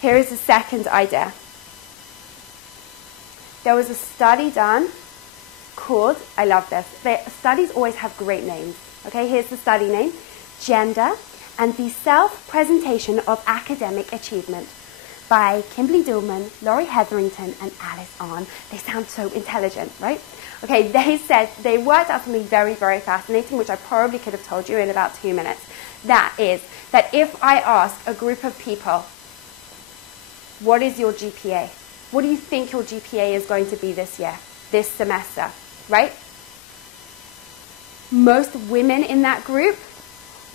Here is the second idea. There was a study done called, I love this, studies always have great names. Okay, here's the study name, Gender and the Self-Presentation of Academic Achievement by Kimberly Dillman, Laurie Hetherington, and Alice Arn. They sound so intelligent, right? Okay, they worked out something very, very fascinating, which I probably could have told you in about 2 minutes. That is, that if I ask a group of people, what is your GPA? What do you think your GPA is going to be this year, this semester, right? Most women in that group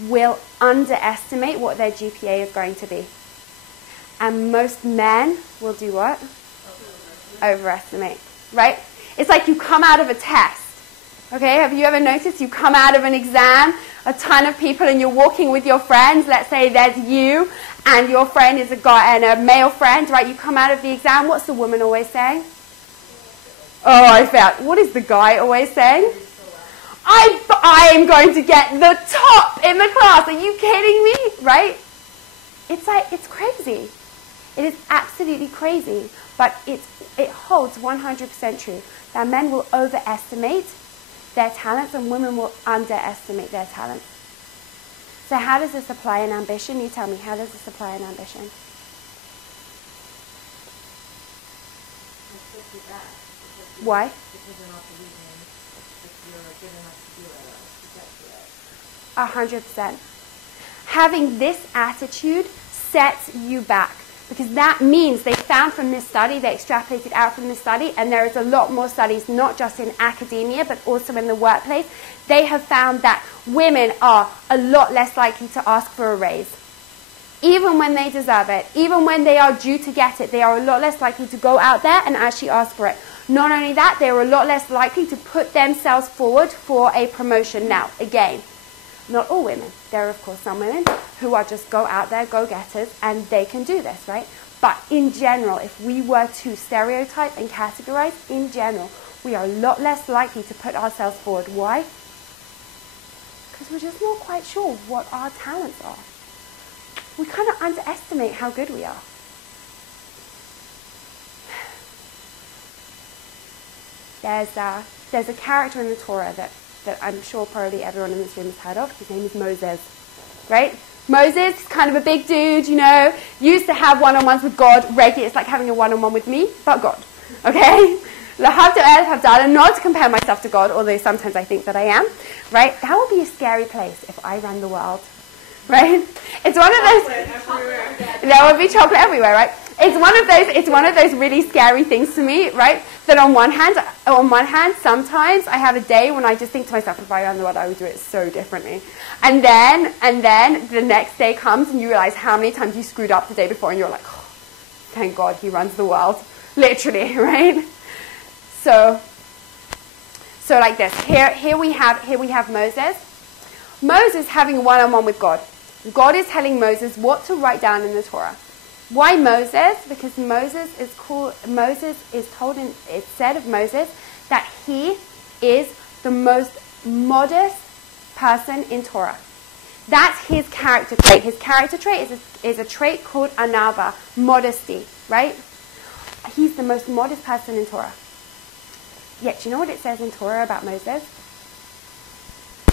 will underestimate what their GPA is going to be. And most men will do what? Overestimate, right? It's like you come out of a test, okay? Have you ever noticed you come out of an exam, a ton of people, and you're walking with your friends. Let's say there's you and your friend is a guy and a male friend, right? You come out of the exam. What's the woman always saying? Oh, I failed. What is the guy always saying? I am going to get the top in the class. Are you kidding me? Right? It's like, it's crazy. It is absolutely crazy. But it holds 100% true that men will overestimate their talents and women will underestimate their talents. So how does this apply in ambition? You tell me, how does this apply in ambition? Why? Because you're not believing if you're good enough to do it or to get to it. 100%. Having this attitude sets you back. Because that means they found from this study, they extrapolated out from this study, and there is a lot more studies, not just in academia, but also in the workplace. They have found that women are a lot less likely to ask for a raise. Even when they deserve it, even when they are due to get it, they are a lot less likely to go out there and actually ask for it. Not only that, they are a lot less likely to put themselves forward for a promotion. Now, again, not all women. There are, of course, some women who are just go out there, go-getters, and they can do this, right? But in general, if we were to stereotype and categorize, in general, we are a lot less likely to put ourselves forward. Why? Because we're just not quite sure what our talents are. We kind of underestimate how good we are. There's a character in the Torah that I'm sure probably everyone in this room has heard of. His name is Moses, right? Moses is kind of a big dude, you know, used to have one-on-ones with God regularly. It's like having a one-on-one with me, but God, okay? Lahavta el havdalah, not to compare myself to God, although sometimes I think that I am, right? That would be a scary place if I ran the world, right? It's one of those. There would be chocolate everywhere, right? It's one of those really scary things to me, right? That on one hand, sometimes I have a day when I just think to myself, if I ran the world, I would do it so differently. And then the next day comes and you realize how many times you screwed up the day before, and you're like, oh, thank God he runs the world, literally, right? So like this. Here we have Moses. Moses having a one-on-one with God. God is telling Moses what to write down in the Torah. Why Moses? Because Moses is told it's said of Moses that he is the most modest person in Torah. That's his character trait. His character trait is a trait called anava, modesty, right? He's the most modest person in Torah. Yet, do you know what it says in Torah about Moses?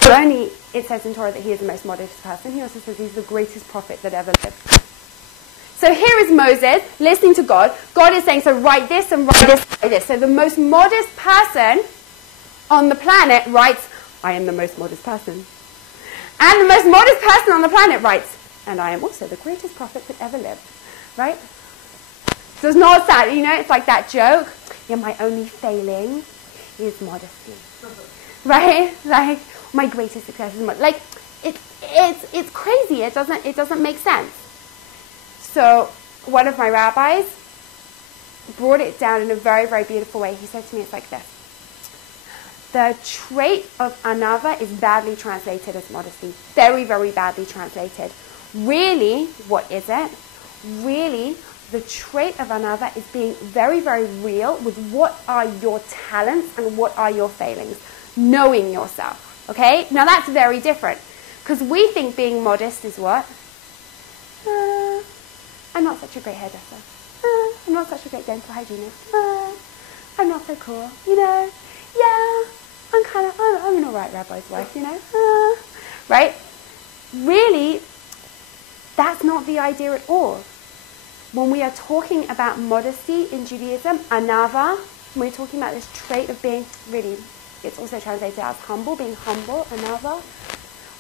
Not only it says in Torah that he is the most modest person, he also says he's the greatest prophet that ever lived. So here is Moses listening to God. God is saying, so write this and write this, write this. So the most modest person on the planet writes, I am the most modest person. And the most modest person on the planet writes, and I am also the greatest prophet that ever lived. Right? So it's not sad, you know, it's like that joke. Yeah, my only failing is modesty. Right? Like, my greatest success is modesty. Like, it's crazy. It doesn't make sense. So one of my rabbis brought it down in a very, very beautiful way. He said to me, it's like this. The trait of anava is badly translated as modesty. Very, very badly translated. Really, what is it? Really, the trait of anava is being very, very real with what are your talents and what are your failings. Knowing yourself. Okay? Now that's very different. Because we think being modest is what? I'm not such a great hairdresser. I'm not such a great dental hygienist. I'm not so cool, Yeah, I'm an alright rabbi's wife, Right? Really, that's not the idea at all. When we are talking about modesty in Judaism, anava, when we're talking about this trait of being, really, it's also translated as humble, being humble, anava,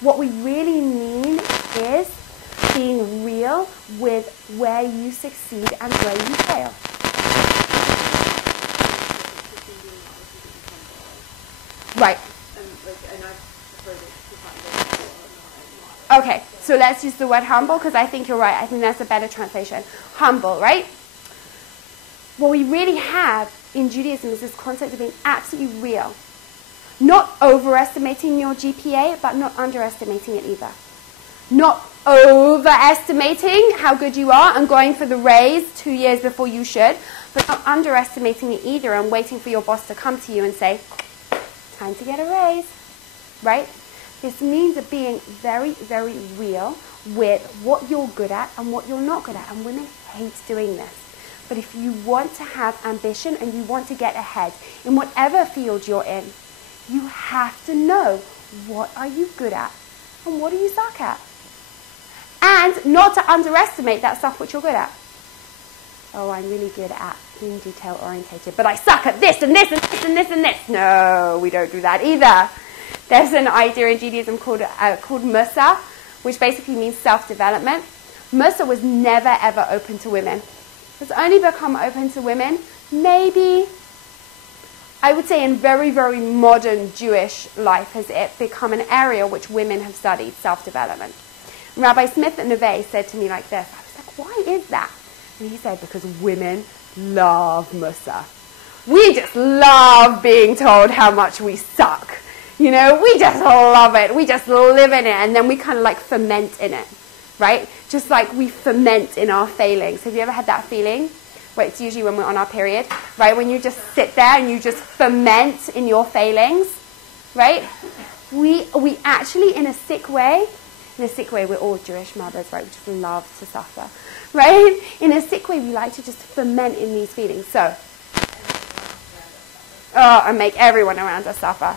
what we really mean is being real with where you succeed and where you fail. Right. Okay, so let's use the word humble because I think you're right. I think that's a better translation. Humble, right? What we really have in Judaism is this concept of being absolutely real. Not overestimating your GPA, but not underestimating it either. Not overestimating how good you are and going for the raise 2 years before you should, but not underestimating it either and waiting for your boss to come to you and say, time to get a raise, right? This means of being very, very real with what you're good at and what you're not good at. And women hate doing this. But if you want to have ambition and you want to get ahead in whatever field you're in, you have to know what are you good at and what do you suck at. And not to underestimate that stuff which you're good at. Oh, I'm really good at being detail orientated, but I suck at this and this and this and this and this. No, we don't do that either. There's an idea in Judaism called Musa, which basically means self-development. Musa was never ever open to women. It's only become open to women maybe, I would say in very, very modern Jewish life has it become an area which women have studied, self-development. And Rabbi Smith at Neve said to me like this, I was like, why is that? And he said, because women love Musa. We just love being told how much we suck. We just love it. We just live in it. And then we kind of like ferment in it, right? Just like we ferment in our failings. Have you ever had that feeling? Well, it's usually when we're on our period, right? When you just sit there and you just ferment in your failings, right? We actually, in a sick way, we're all Jewish mothers, right? We just love to suffer, right? In a sick way, we like to just ferment in these feelings. So, and make everyone around us suffer.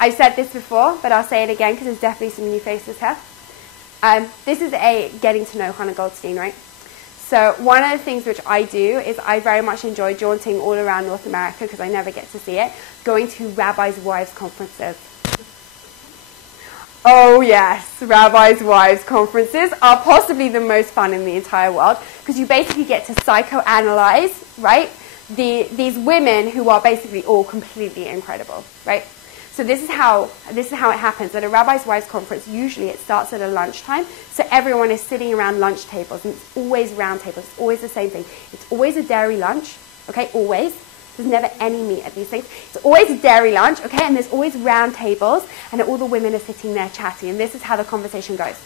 I've said this before, but I'll say it again because there's definitely some new faces here. This is a getting to know Hannah Goldstein, right? So one of the things which I do is I very much enjoy jaunting all around North America because I never get to see it, going to rabbis' wives conferences. Oh yes, rabbis' wives conferences are possibly the most fun in the entire world because you basically get to psychoanalyze, right, these women who are basically all completely incredible, right? So this is how it happens. At a rabbi's wives conference, usually it starts at a lunchtime. So everyone is sitting around lunch tables, and it's always round tables. It's always the same thing. It's always a dairy lunch, okay, always. There's never any meat at these things. It's always a dairy lunch, okay, and there's always round tables, and all the women are sitting there chatting, and this is how the conversation goes.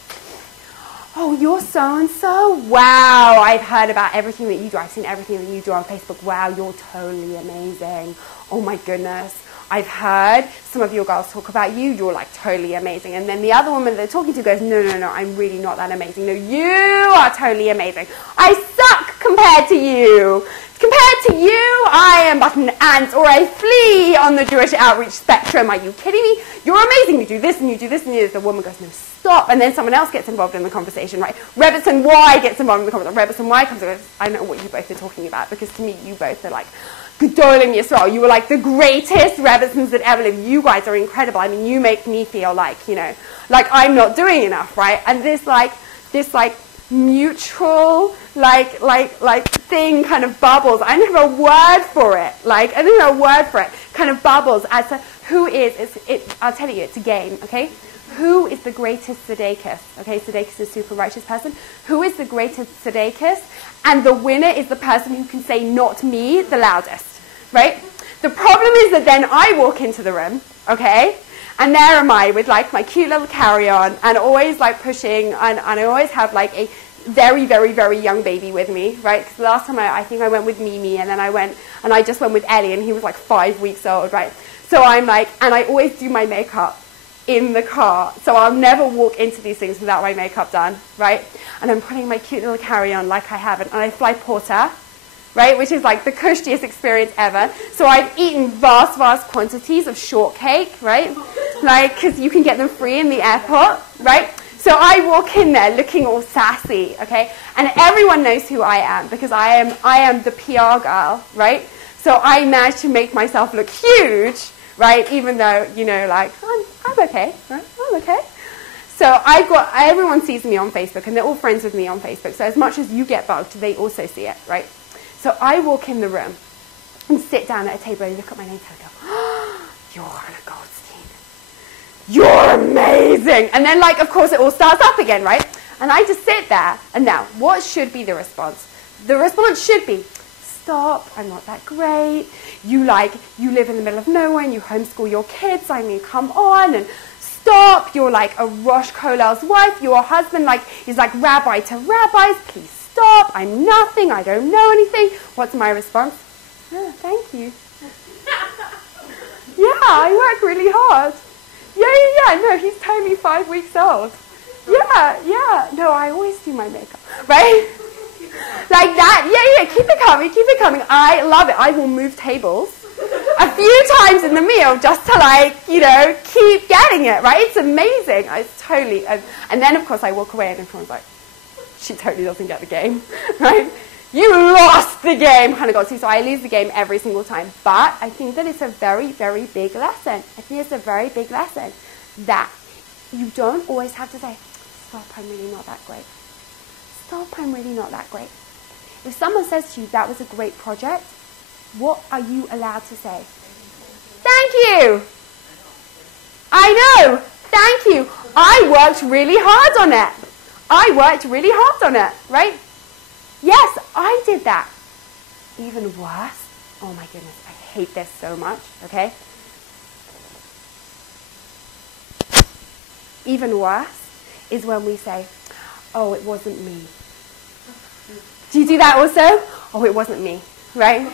Oh, you're so-and-so? Wow, I've heard about everything that you do. I've seen everything that you do on Facebook. Wow, you're totally amazing. Oh my goodness. I've heard some of your girls talk about you. You're like totally amazing. And then the other woman they're talking to goes, no, I'm really not that amazing. No, you are totally amazing. I suck compared to you. Compared to you, I am but an ant or a flea on the Jewish outreach spectrum. Are you kidding me? You're amazing. You do this and you do this and you do this. The woman goes, no, stop. And then someone else gets involved in the conversation, right? Rebbetzin Y gets involved in the conversation. Rebbetzin Y comes and goes, I know what you both are talking about because to me, you both are like, Gedolim Yisrael, you were like the greatest Rebbetzins that ever lived. You guys are incredible. I mean, you make me feel like, like I'm not doing enough, right? And this mutual, thing kind of bubbles. I don't have a word for it. Kind of bubbles as to who is, I'll tell you, it's a game, okay? Who is the greatest tzedekis? Okay, tzedekis is a super righteous person. Who is the greatest tzedekis? And the winner is the person who can say, not me, the loudest, right? The problem is that then I walk into the room, okay? And there am I with like my cute little carry-on and always like pushing and I always have like a very, very, very young baby with me, right? Because the last time I think I went with Mimi and then I just went with Ellie and he was like 5 weeks old, right? So I'm like, and I always do my makeup in the car. So I'll never walk into these things without my makeup done, right? And I'm putting my cute little carry-on like I haven't. And I fly Porter, right? Which is like the cushiest experience ever. So I've eaten vast, vast quantities of shortcake, right? Like, because you can get them free in the airport, right? So I walk in there looking all sassy, okay? And everyone knows who I am because I am the PR girl, right? So I managed to make myself look huge, right? Even though, you know, like, I'm okay, right? I'm okay. So everyone sees me on Facebook and they're all friends with me on Facebook. So as much as you get bugged, they also see it, right? So I walk in the room and sit down at a table and look at my name tag and go, oh, you're Anna Goldstein. You're amazing. And then, like, of course, it all starts up again, right? And I just sit there. And now, what should be the response? The response should be, stop, I'm not that great. You live in the middle of nowhere and you homeschool your kids. I mean, come on. And stop. You're like a Rosh Kollel's wife. Your husband, like, is like rabbi to rabbis. Please stop. I'm nothing. I don't know anything. What's my response? Oh, thank you. Yeah, I work really hard. Yeah. No, he's totally 5 weeks old. Yeah. No, I always do my makeup, right? Like that. Yeah. Keep it coming. I love it. I will move tables a few times in the meal just to, like, you know, keep getting it, right? It's amazing. It's totally. And then, of course, I walk away and everyone's like, she totally doesn't get the game, right? You lost the game, Hannah Goldstein. So I lose the game every single time. But I think that it's a very, very big lesson. I think it's a very big lesson that you don't always have to say, stop, I'm really not that great. Stop, I'm really not that great. If someone says to you, that was a great project, what are you allowed to say? Thank you. I know. Thank you. I worked really hard on it. Right? Yes, I did that. Even worse, oh my goodness, I hate this so much, okay? Even worse is when we say, oh, it wasn't me. Do you do that also? Oh, it wasn't me, right?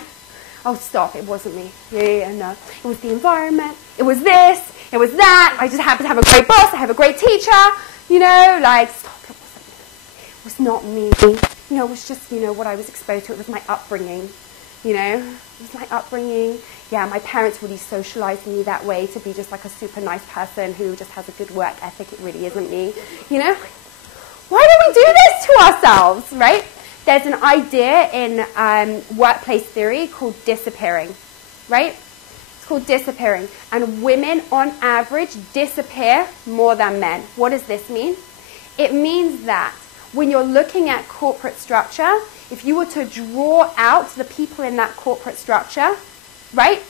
Oh, stop, it wasn't me. Yeah, no. It was the environment. It was this. It was that. I just happened to have a great boss. I have a great teacher. You know, like, stop, it wasn't me. It was not me. You know, it was just, you know, what I was exposed to. It was my upbringing, you know. It was my upbringing. Yeah, my parents really socialized me that way to be just like a super nice person who just has a good work ethic. It really isn't me, you know. Why do we do this to ourselves, right? There's an idea in workplace theory called disappearing, right? It's called disappearing. And women, on average, disappear more than men. What does this mean? It means that when you're looking at corporate structure, if you were to draw out the people in that corporate structure, right?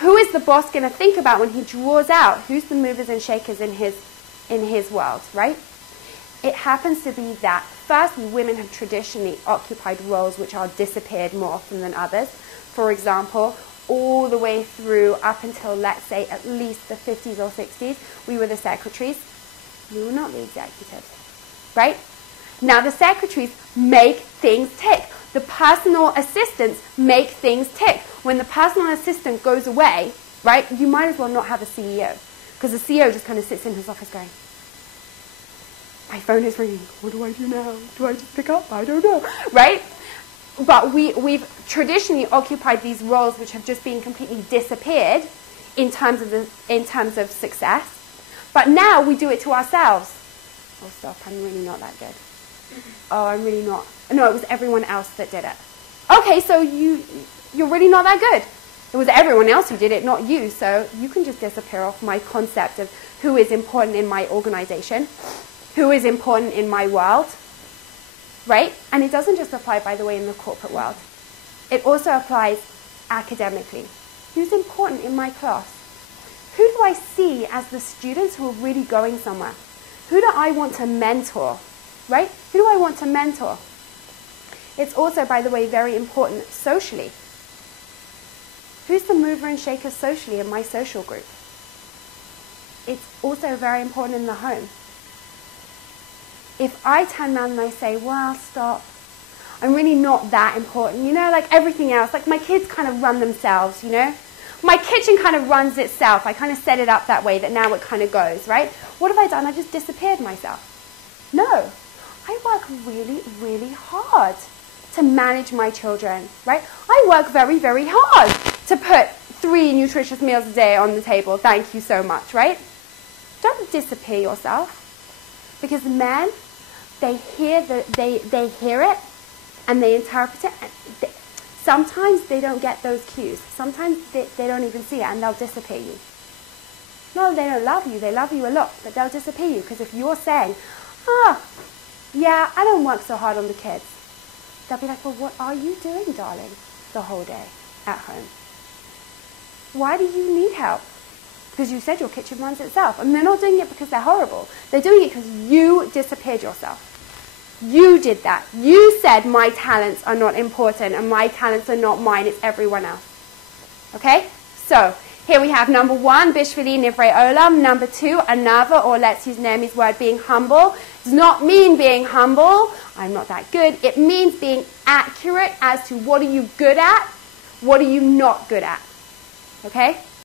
Who is the boss going to think about when he draws out? Who's the movers and shakers in his world, right? It happens to be that, firstly, women have traditionally occupied roles which are disappeared more often than others. For example, all the way through up until, let's say, at least the 50s or 60s, we were the secretaries. We were not the executives, right? Now, the secretaries make things tick. The personal assistants make things tick. When the personal assistant goes away, right, you might as well not have a CEO. Because the CEO just kind of sits in his office going, my phone is ringing. What do I do now? Do I just pick up? I don't know, right? But we've traditionally occupied these roles which have just been completely disappeared in terms of success. But now we do it to ourselves. Oh, stop, I'm really not that good. Oh, I'm really not. No, it was everyone else that did it. Okay, so you're really not that good. It was everyone else who did it, not you. So you can just disappear off my concept of who is important in my organization, who is important in my world, right? And it doesn't just apply, by the way, in the corporate world. It also applies academically. Who's important in my class? Who do I see as the students who are really going somewhere? Who do I want to mentor? Right? Who do I want to mentor? It's also, by the way, very important socially. Who's the mover and shaker socially in my social group? It's also very important in the home. If I turn around and I say, well, stop, I'm really not that important, you know, like everything else, like my kids kind of run themselves, you know. my kitchen kind of runs itself. I kind of set it up that way that now it kind of goes, right? What have I done? I just disappeared myself. No. I work really, really hard to manage my children, right? I work very, very hard to put 3 nutritious meals a day on the table. Thank you so much, right? Don't disappear yourself. Because men, they hear it and they interpret it. Sometimes they don't get those cues. Sometimes they don't even see it and they'll disappear you. No, they don't love you. They love you a lot, but they'll disappear you. Because if you're saying, yeah, I don't work so hard on the kids. They'll be like, well, what are you doing, darling, the whole day at home? Why do you need help? Because you said your kitchen runs itself. And they're not doing it because they're horrible. They're doing it because you disappeared yourself. You did that. You said my talents are not important and my talents are not mine, it's everyone else. Okay? So, here we have number 1, bishvili nivrei olam. Number 2, anava, or let's use Naomi's word, being humble. Does not mean being humble. I'm not that good. It means being accurate as to what are you good at, what are you not good at. Okay?